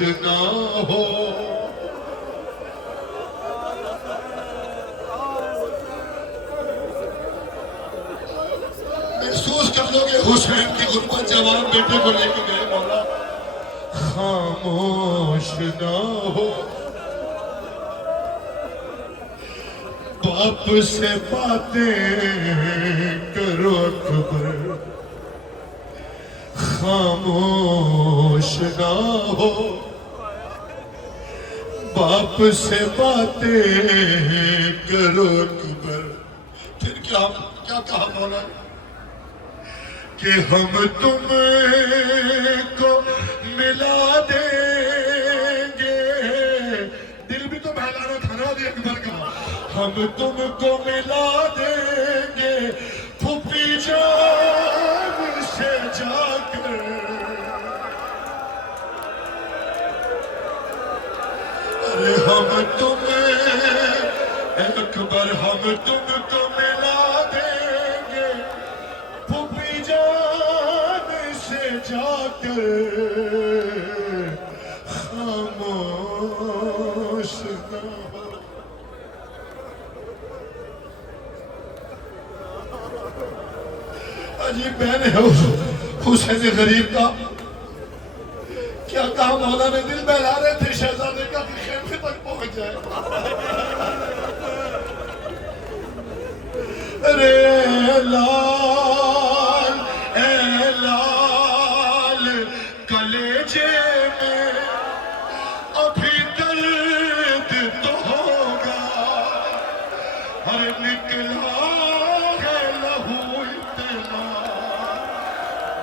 ना हो। महसूस कर लोगे हुसैन की गुर्बत जवान बेटे को लेके गए मौला। खामोश ना हो, बाप से बातें करो अकबर। खामोश ना हो, बाप से बातें करो अकबर। फिर क्या कहा मौला कि हम तुमको मिला देंगे। दिल भी तो बहलाना था ना अकबर का। हम तुमको मिला देंगे फूफी जान से जाकर। अरे हम अकबर हम तुमको मिला देंगे फूफी जान से जाकर। खामोश ना हो। अजीब बहन है हुसैन गरीब का। क्या कहा मौला ने? दिल बहला रहे थे शहजादे का कि खेमे तक पहुंच जाए। अरे लाल ए लाल कलेजे में अभी दर्द तो होगा। हर निकला है लहू इतना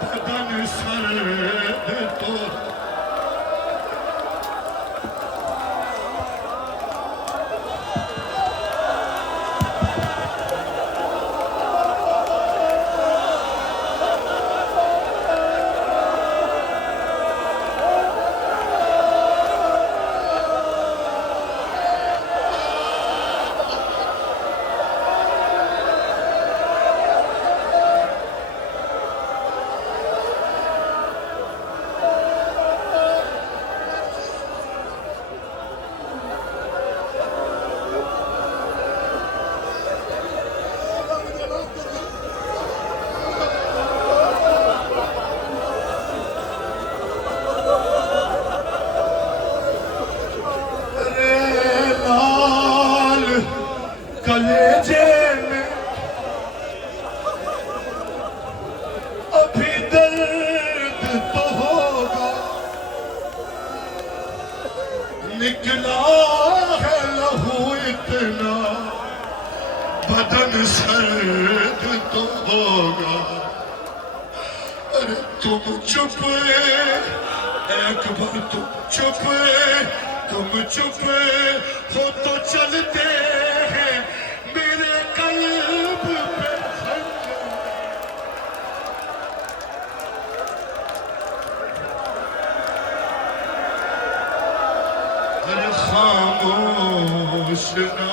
बदन सर्द तो। कलेजे में अभी दर्द तो होगा। निकला है लहू इतना बदन सर्द तो होगा। अरे तुम चुप अकबर तुम चुप हो तो चलते हैं मेरे कल्ब पे खंजर। अरे खामोश ना